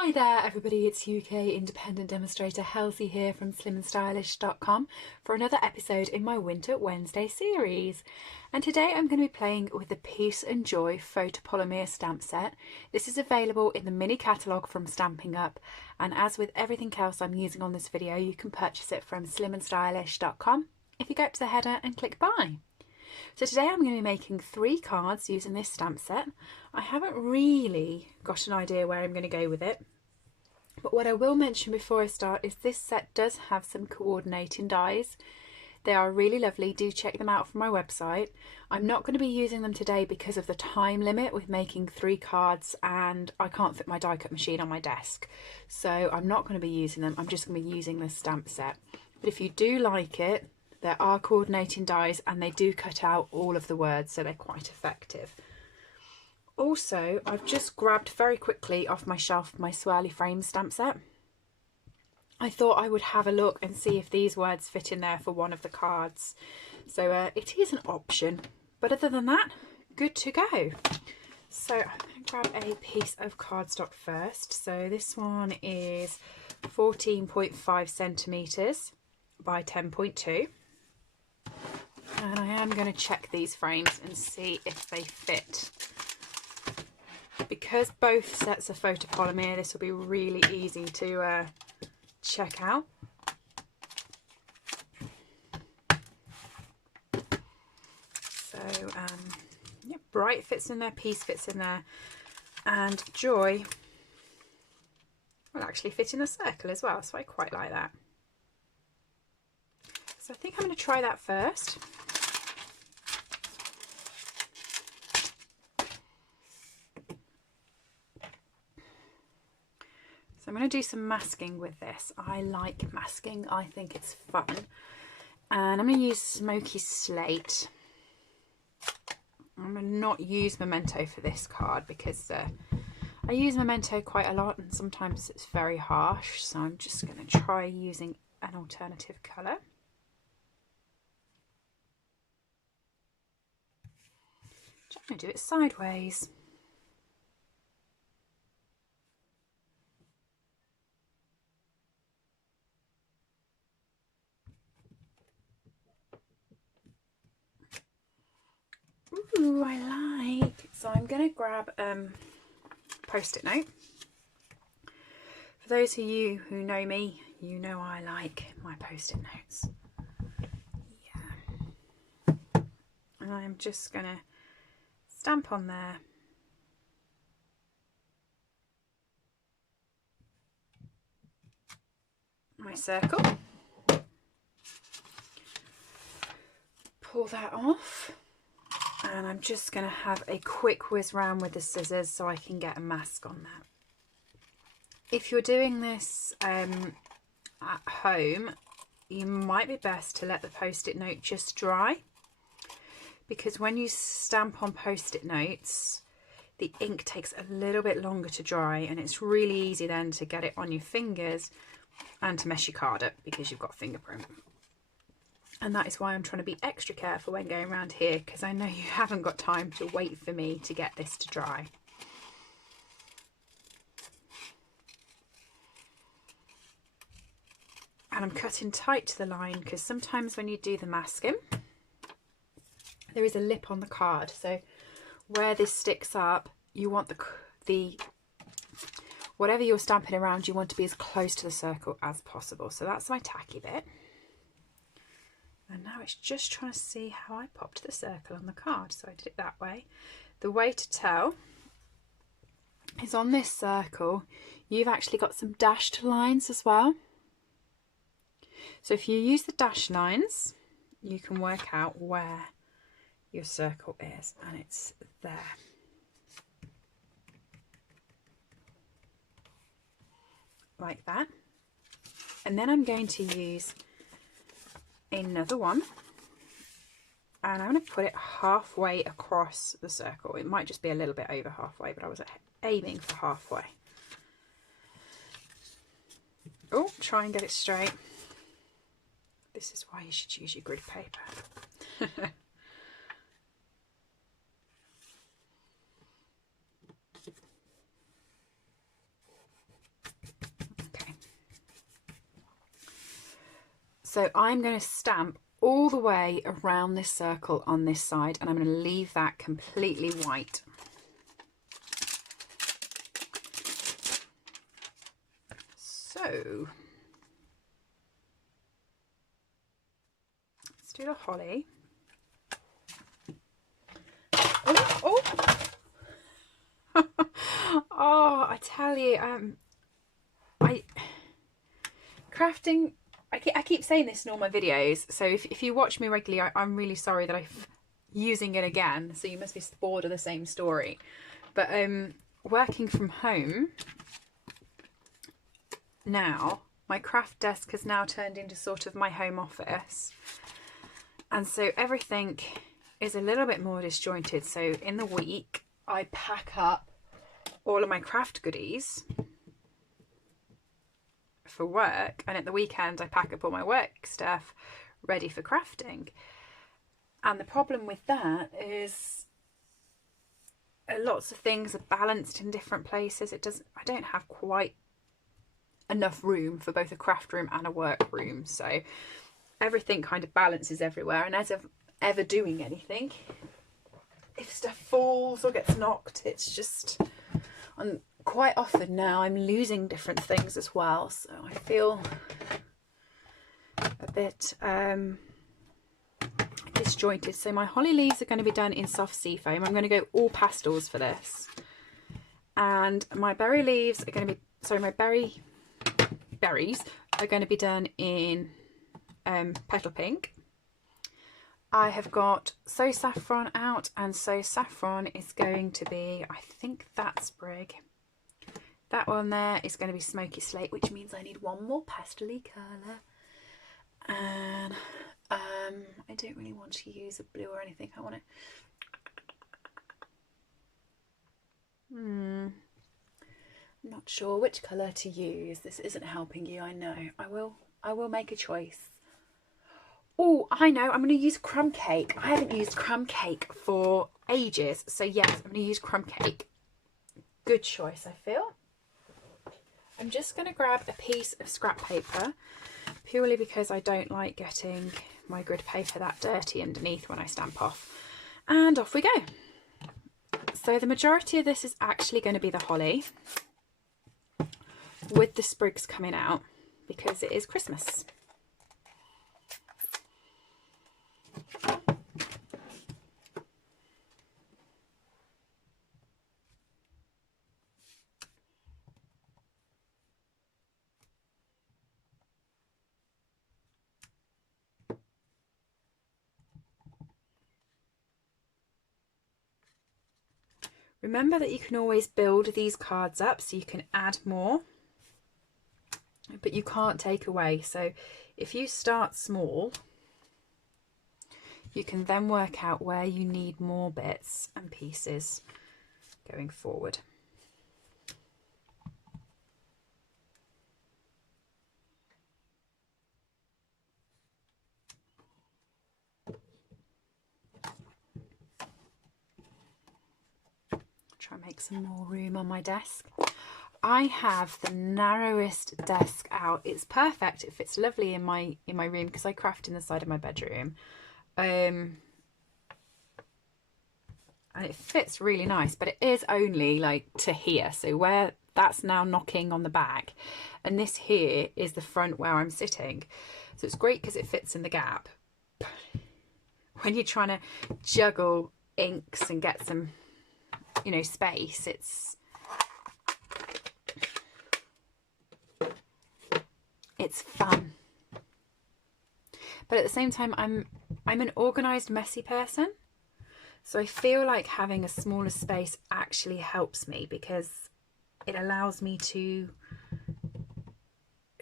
Hi there everybody, it's UK independent demonstrator Halsey here from slimandstylish.com for another episode in my Winter Wednesday series. And today I'm going to be playing with the Peace and Joy photopolymer stamp set. This is available in the mini catalogue from Stampin' Up, and as with everything else I'm using on this video, you can purchase it from slimandstylish.com if you go to the header and click buy. So today I'm going to be making 3 cards using this stamp set. I haven't really got an idea where I'm going to go with it, but what I will mention before I start is this set does have some coordinating dies. They are really lovely, do check them out from my website. I'm not going to be using them today because of the time limit with making 3 cards, and I can't fit my die cut machine on my desk, so I'm not going to be using them. I'm just going to be using this stamp set. But if you do like it, there are coordinating dies and they do cut out all of the words, so they're quite effective. Also, I've just grabbed very quickly off my shelf my swirly frame stamp set. I thought I would have a look and see if these words fit in there for one of the cards. So it is an option, but other than that, good to go. So I'm going to grab a piece of cardstock first. So this one is 14.5 centimetres by 10.2. And I am going to check these frames and see if they fit. Because both sets are photopolymer, this will be really easy to check out. So, yeah, Bright fits in there, Peace fits in there, and Joy will actually fit in a circle as well, so I quite like that. So I think I'm going to try that first. So I'm going to do some masking with this. I like masking, I think it's fun. And I'm going to use Smoky Slate. I'm going to not use Memento for this card because I use Memento quite a lot and sometimes it's very harsh. So I'm just going to try using an alternative colour. I'm going to do it sideways. Ooh, I like. So I'm going to grab Post-it note. For those of you who know me, you know I like my Post-it notes. Yeah. And I'm just going to stamp on there. My circle. Pull that off. And I'm just going to have a quick whiz round with the scissors so I can get a mask on that. If you're doing this at home, you might be best to let the Post-it note just dry, because when you stamp on Post-it notes, the ink takes a little bit longer to dry, and it's really easy then to get it on your fingers and to mess your card up because you've got fingerprint. And that is why I'm trying to be extra careful when going around here, because I know you haven't got time to wait for me to get this to dry. And I'm cutting tight to the line because sometimes when you do the masking, there is a lip on the card. So where this sticks up, you want the whatever you're stamping around, you want to be as close to the circle as possible. So that's my tacky bit. And now it's just trying to see how I popped the circle on the card. So I did it that way. The way to tell is on this circle, you've actually got some dashed lines as well. So if you use the dashed lines, you can work out where your circle is, and it's there. Like that. And then I'm going to use another one, and I'm going to put it halfway across the circle. It might just be a little bit over halfway, but I was aiming for halfway. Oh, try and get it straight. This is why you should use your grid paper. So I'm going to stamp all the way around this circle on this side, and I'm going to leave that completely white. So let's do the holly. Oh, oh. Oh, I tell you, crafting, I keep saying this in all my videos, so if you watch me regularly, I'm really sorry that I'm using it again, so you must be bored of the same story. But working from home now, my craft desk has now turned into sort of my home office, and so everything is a little bit more disjointed. So in the week I pack up all of my craft goodies for work, and at the weekend I pack up all my work stuff ready for crafting. And the problem with that is lots of things are balanced in different places. I don't have quite enough room for both a craft room and a work room, so everything kind of balances everywhere. And as of ever doing anything, if stuff falls or gets knocked, it's just, and quite often now I'm losing different things as well, so I feel a bit disjointed. So my holly leaves are going to be done in soft sea foam. I'm going to go all pastels for this, and my berry leaves are going to be, sorry, my berries are going to be done in petal pink. I have got So Saffron out, and So Saffron is going to be, I think that sprig, that one there is going to be Smoky Slate, which means I need one more pastel-y colour. And I don't really want to use a blue or anything. I want to not sure which colour to use. This isn't helping you, I know. I will make a choice. Oh, I know, I'm going to use crumb cake. I haven't used crumb cake for ages, so yes, I'm going to use crumb cake. Good choice, I feel. I'm just going to grab a piece of scrap paper, purely because I don't like getting my grid paper that dirty underneath when I stamp off. And off we go. So the majority of this is actually going to be the holly, with the sprigs coming out, because it is Christmas. Remember that you can always build these cards up, so you can add more, but you can't take away. So if you start small, you can then work out where you need more bits and pieces going forward. Try and make some more room on my desk. I have the narrowest desk out. It's perfect. It fits lovely in my room, because I craft in the side of my bedroom. And it fits really nice, but it is only like to here, so where that's now knocking on the back, and this here is the front where I'm sitting, so it's great because it fits in the gap. When you're trying to juggle inks and get some, you know, space, it's fun. But at the same time, I'm an organized, messy person. So I feel like having a smaller space actually helps me, because it allows me to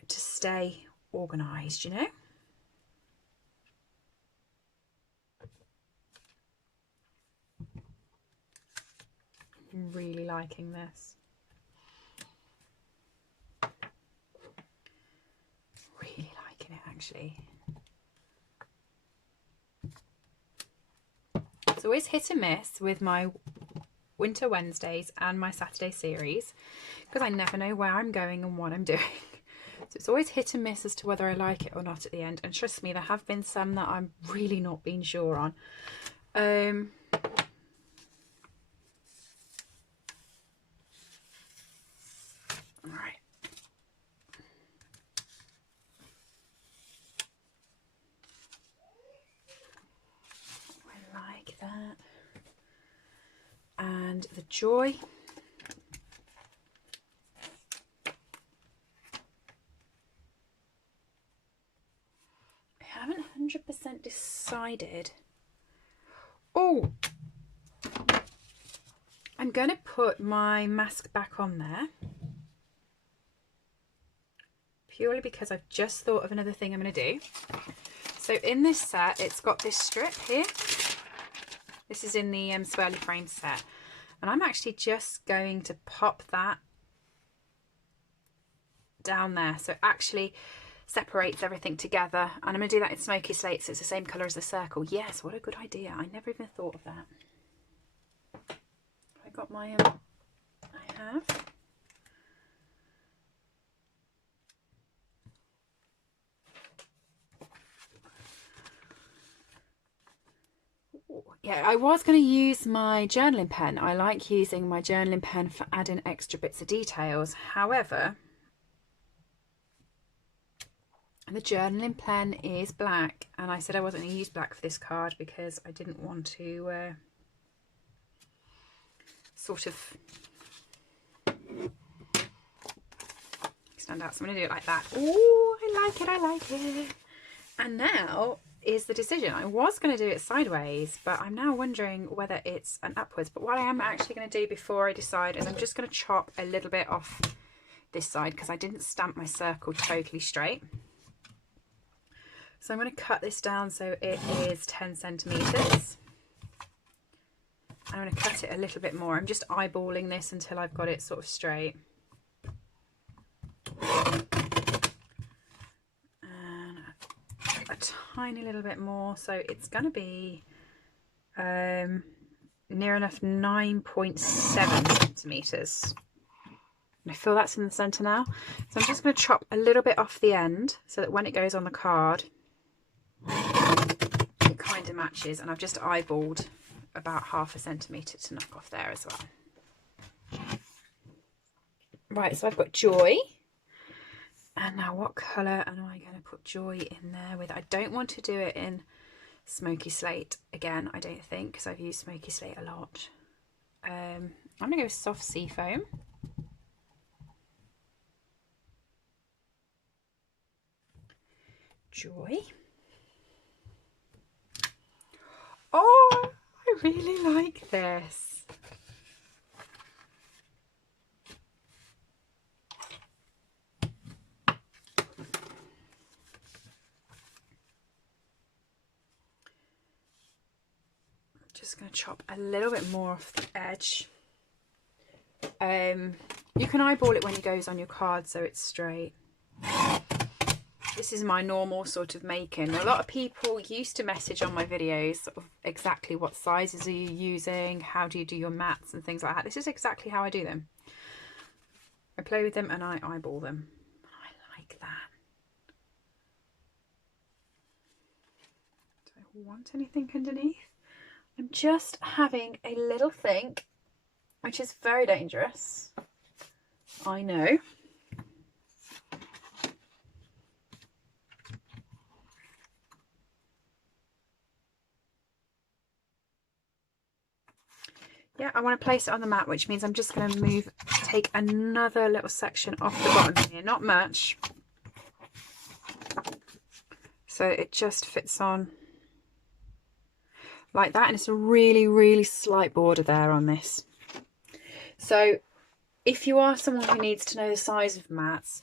stay organised, you know? I'm really liking this. Really liking it, actually. It's always hit and miss with my Winter Wednesdays and my Saturday series, because I never know where I'm going and what I'm doing. So it's always hit and miss as to whether I like it or not at the end. And trust me, there have been some that I'm really not being sure on. Alright. I like that. And the Joy. I haven't 100% decided. Oh, I'm going to put my mask back on there. Purely because I've just thought of another thing I'm going to do. So in this set, it's got this strip here. This is in the Swirly Frame set. And I'm actually just going to pop that down there. So it actually separates everything together. And I'm going to do that in Smoky Slate so it's the same colour as the circle. Yes, what a good idea. I never even thought of that. I got my, I have. Yeah, I was going to use my journaling pen. I like using my journaling pen for adding extra bits of details. However, the journaling pen is black, and I said I wasn't going to use black for this card because I didn't want to sort of stand out. So I'm going to do it like that. Oh, I like it, I like it. And now is the decision. I was going to do it sideways, but I'm now wondering whether it's an upwards. But what I am actually going to do before I decide is I'm just going to chop a little bit off this side because I didn't stamp my circle totally straight. So I'm going to cut this down so it is 10 centimetres. I'm going to cut it a little bit more. I'm just eyeballing this until I've got it sort of straight. A tiny little bit more, so it's going to be near enough 9.7 centimetres. And I feel that's in the centre now. So I'm just going to chop a little bit off the end so that when it goes on the card, it kind of matches. And I've just eyeballed about 0.5 centimetre to knock off there as well. Right, so I've got Joy. And now what colour am I going to put Joy in there with? I don't want to do it in Smoky Slate again, I don't think, because I've used Smoky Slate a lot. I'm going to go with Soft Seafoam. Joy. Oh, I really like this. Just going to chop a little bit more off the edge. You can eyeball it when it goes on your card so it's straight. This is my normal sort of making. A lot of people used to message on my videos sort of exactly what sizes are you using, how do you do your mats and things like that. This is exactly how I do them. I play with them and I eyeball them. I like that. Do I want anything underneath? I'm just having a little think, which is very dangerous. I know. Yeah, I want to place it on the mat, which means I'm just going to take another little section off the bottom here, not much. So it just fits on like that, and it's a really, really slight border there on this. So if you are someone who needs to know the size of mats,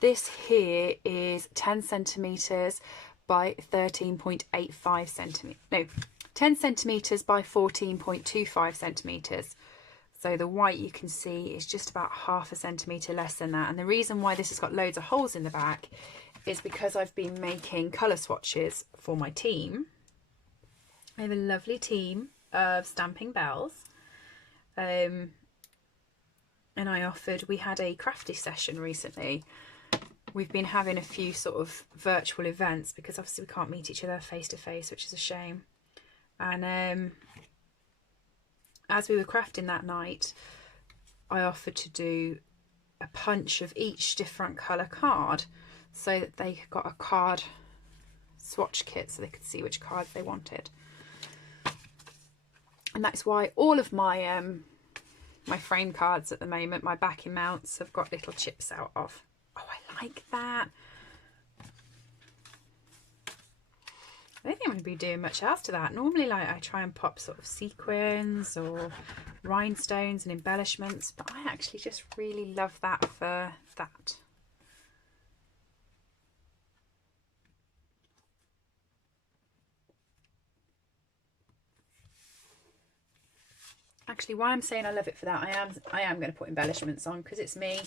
this here is 10 centimetres by 13.85 centimetres. No, 10 centimetres by 14.25 centimetres. So the white you can see is just about 0.5 centimetre less than that. And the reason why this has got loads of holes in the back is because I've been making colour swatches for my team. I have a lovely team of Stamping Bells. And we had a crafty session recently we've been having a few sort of virtual events because obviously we can't meet each other face to face, which is a shame. And as we were crafting that night, I offered to do a punch of each different colour card so that they got a card swatch kit so they could see which cards they wanted. And that's why all of my my frame cards at the moment, my backing mounts, have got little chips out of. Oh, I like that. I don't think I'm going to be doing much else to that. Normally, like, I try and pop sort of sequins or rhinestones and embellishments, but I actually just really love that for that. Actually, why I'm saying I love it for that, I am going to put embellishments on because it's me.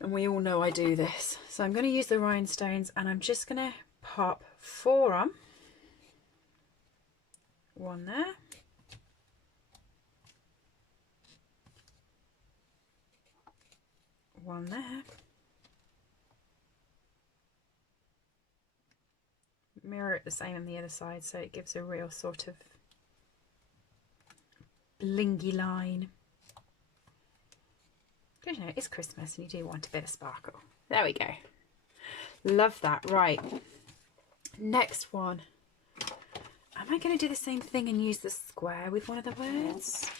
And we all know I do this. So I'm going to use the rhinestones and I'm just going to pop 4 on. 1 there. 1 there. Mirror it the same on the other side so it gives a real sort of blingy line. Because, you know, it's Christmas and you do want a bit of sparkle. There we go. Love that. Right. Next one. Am I going to do the same thing and use the square with one of the words?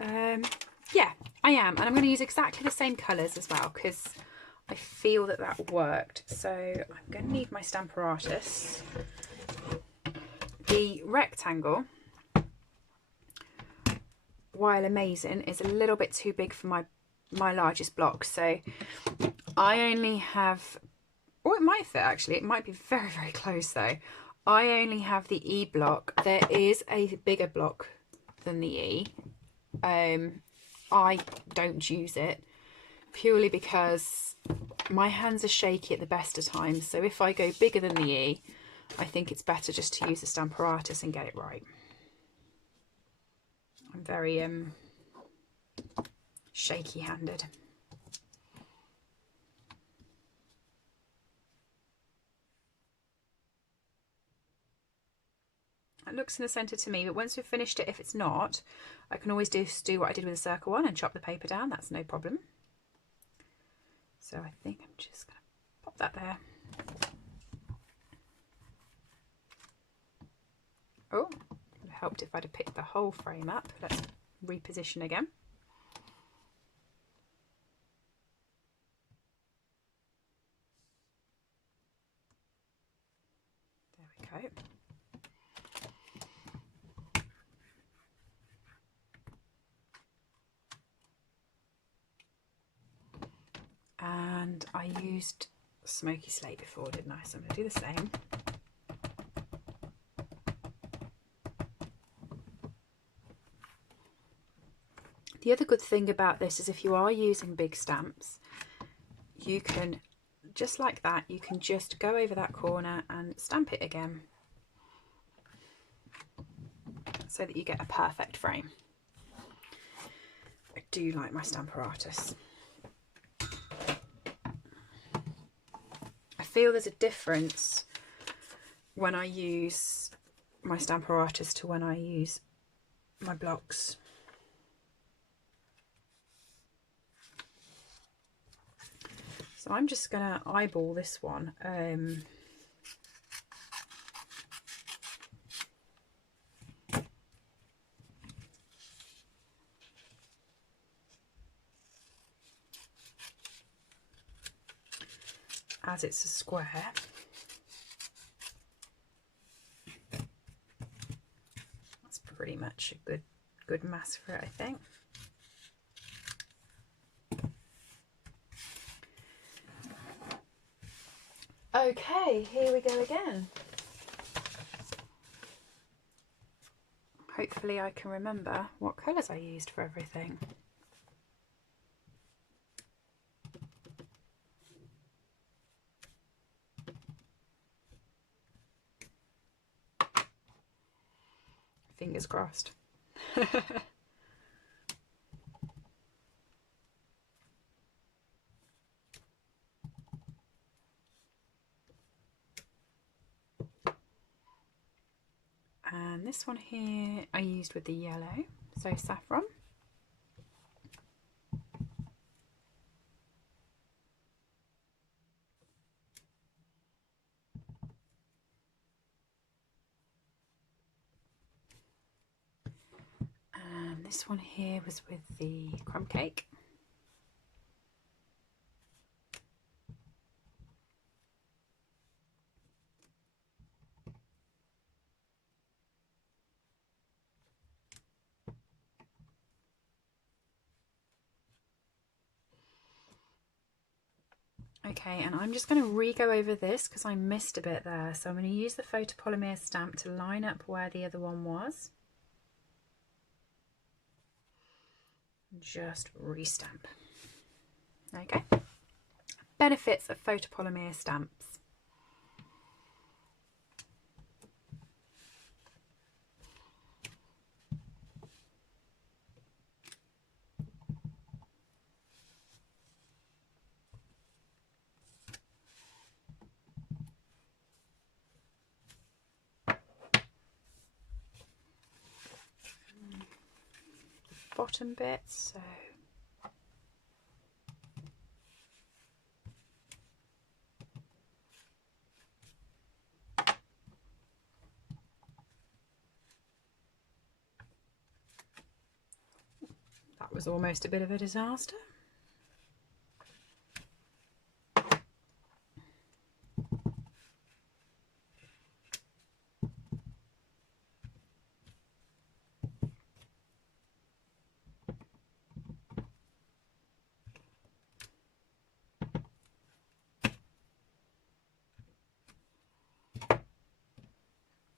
Yeah, I am. And I'm going to use exactly the same colours as well because I feel that that worked. So I'm going to need my Stamparatus. The rectangle, while amazing, is a little bit too big for my largest block. So I only have, or it might fit actually, it might be very, very close though. I only have the E block. There is a bigger block than the E. I don't use it purely because my hands are shaky at the best of times. So if I go bigger than the E, I think it's better just to use the Stamparatus and get it right. I'm very shaky handed. It looks in the centre to me, but once we've finished it, if it's not, I can always just do what I did with the circle one and chop the paper down. That's no problem. So I think I'm just going to pop that there. Oh, it would have helped if I'd have picked the whole frame up. Let's reposition again. There we go. And I used smoky slate before, didn't I? So I'm going to do the same. The other good thing about this is if you are using big stamps, you can, just like that, you can just go over that corner and stamp it again so that you get a perfect frame. I do like my Stamparatus. I feel there's a difference when I use my Stamparatus to when I use my blocks. So I'm just going to eyeball this one. As it's a square. That's pretty much a good mass for it, I think. Okay, here we go again. Hopefully I can remember what colours I used for everything. Fingers crossed. this one here I used with the yellow, so saffron. And this one here was with the crumb cake. Okay, and I'm just going to re-go over this because I missed a bit there. So I'm going to use the photopolymer stamp to line up where the other one was. Just re-stamp. Okay. Benefits of photopolymer stamps. Bottom bit, so that was almost a bit of a disaster.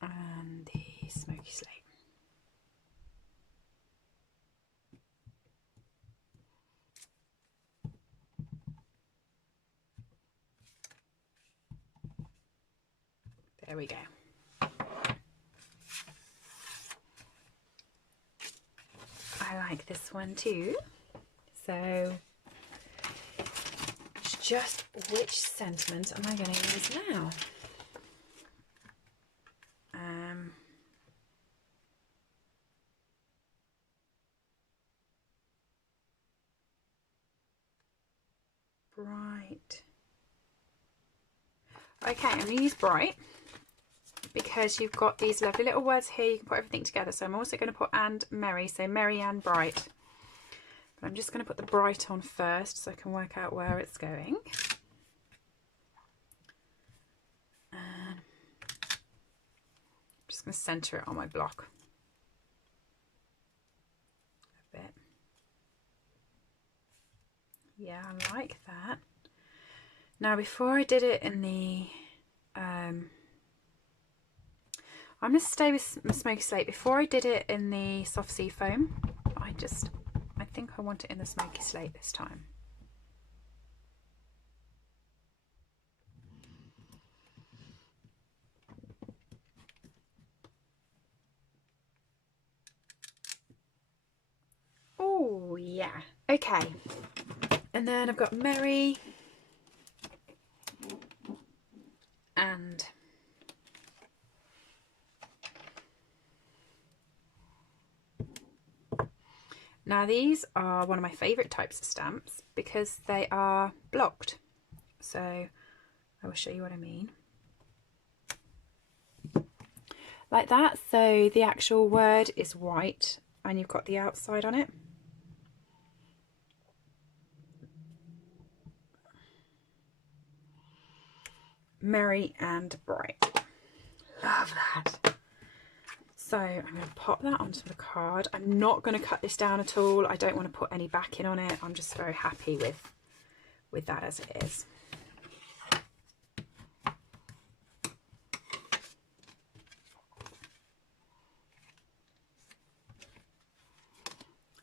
And the smoky slate. There we go. I like this one too. So it's just which sentiment am I going to use now? Bright. Okay, I'm going to use bright because you've got these lovely little words here. You can put everything together. So I'm also going to put and merry, so merry and bright. But I'm just going to put the bright on first so I can work out where it's going. And I'm just going to centre it on my block a bit. Yeah, I like that. Now, before I did it in the, I'm going to stay with my smoky slate. Before I did it in the soft sea foam, I think I want it in the smoky slate this time. Oh, yeah. Okay. And then I've got merry and now these are one of my favourite types of stamps because they are blocked. So I will show you what I mean. Like that. So the actual word is white and you've got the outside on it. Merry and bright. Love that. So I'm going to pop that onto the card. I'm not going to cut this down at all. I don't want to put any backing on it. I'm just very happy with that as it is.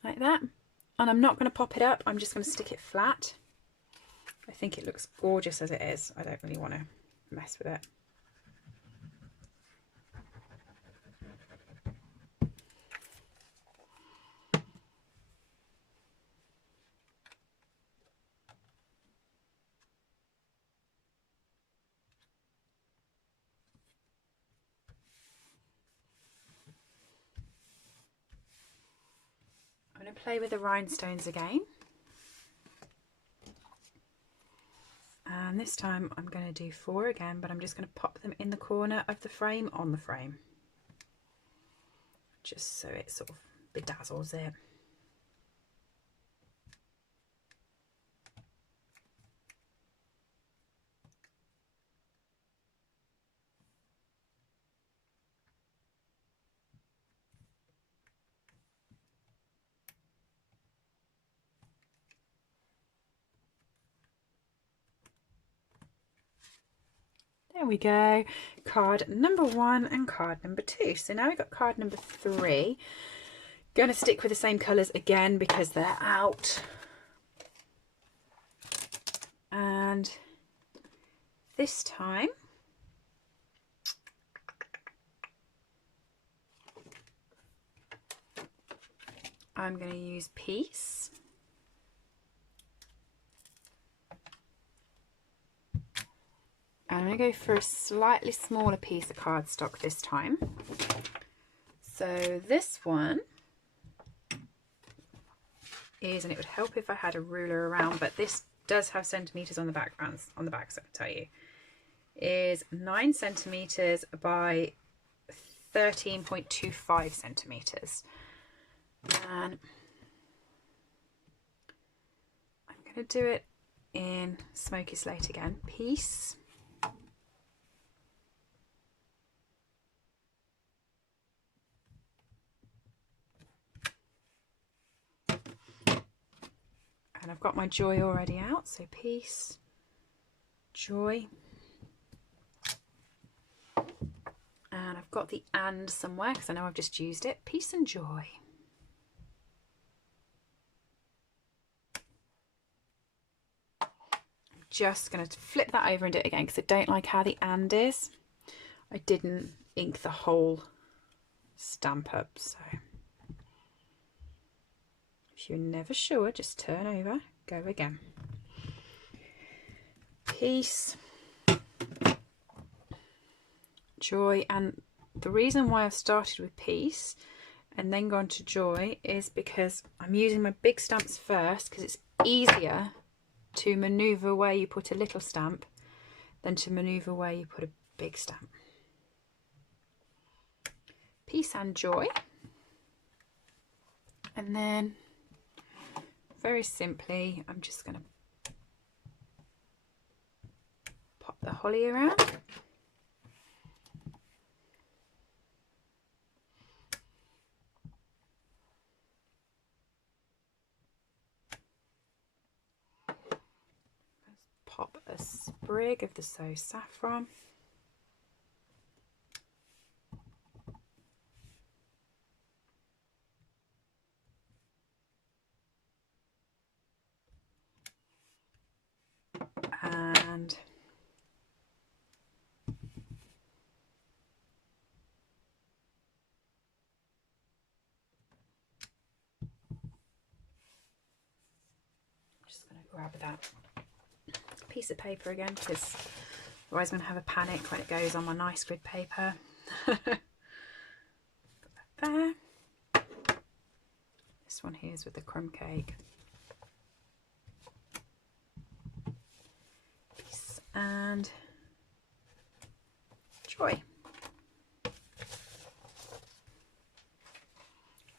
Like that. And I'm not going to pop it up. I'm just going to stick it flat. I think it looks gorgeous as it is. I don't really want to mess with it. I'm going to play with the rhinestones again. And this time I'm going to do 4 again, but I'm just going to pop them in the corner of the frame on the frame, just so it sort of bedazzles it. There we go, card number 1 and card number 2. So now we've got card number 3. Going to stick with the same colours again because they're out. And this time I'm going to use Peace. I'm going to go for a slightly smaller piece of cardstock this time. So this one is, and it would help if I had a ruler around, but this does have centimetres on the backgrounds, on the back, so I can tell you, is 9 centimetres by 13.25 centimetres. And I'm going to do it in Smoky Slate again. Peace. And I've got my joy already out, so peace, joy. And I've got the and somewhere because I know I've just used it. Peace and joy. I'm just going to flip that over and do it again because I don't like how the and is. I didn't ink the whole stamp up, so if you're never sure, just turn over, go again. Peace, joy. And the reason why I've started with peace and then gone to joy is because I'm using my big stamps first, because it's easier to manoeuvre where you put a little stamp than to manoeuvre where you put a big stamp. Peace and joy. And then very simply I'm just going to pop the holly around. Pop a sprig of the So Saffron. And I'm just going to grab that piece of paper again, because otherwise I'm going to have a panic when it goes on my nice grid paper. Put that there. This one here is with the crumb cake. Peace and joy.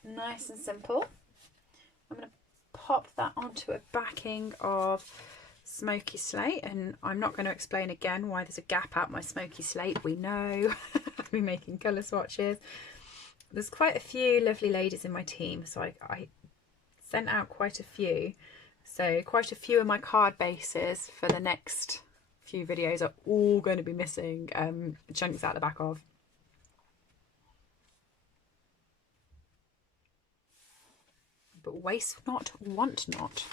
Nice and simple. I'm going to pop that onto a backing of Smoky Slate, and I'm not going to explain again why there's a gap out my Smoky Slate. We know. I've been making colour swatches. There's quite a few lovely ladies in my team, so I sent out quite a few. So quite a few of my card bases for the next few videos are all going to be missing chunks out the back of. But waste not, want not.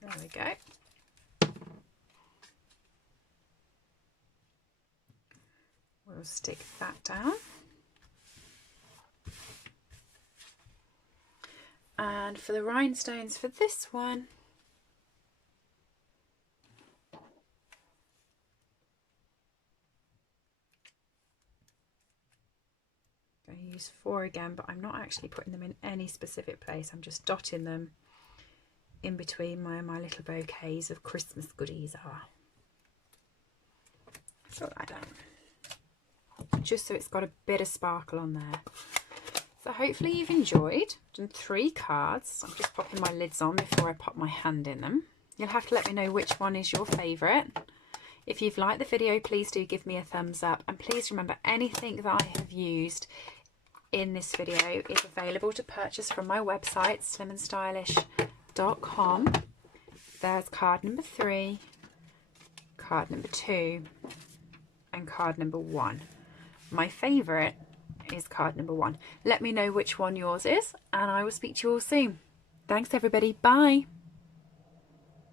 There we go. We'll stick that down. And for the rhinestones for this one, I'm going to use 4 again, but I'm not actually putting them in any specific place. I'm just dotting them in between where my little bouquets of Christmas goodies are. So like that. Just so it's got a bit of sparkle on there. So hopefully you've enjoyed. Done 3 cards. I'm just popping my lids on before I pop my hand in them. You'll have to let me know which one is your favourite. If you've liked the video, please do give me a thumbs up, and please remember anything that I have used in this video is available to purchase from my website slimandstylish.com. There's card number 3, card number 2 and card number 1. My favourite is card number 1. Let me know which one yours is, and I will speak to you all soon. Thanks everybody, bye.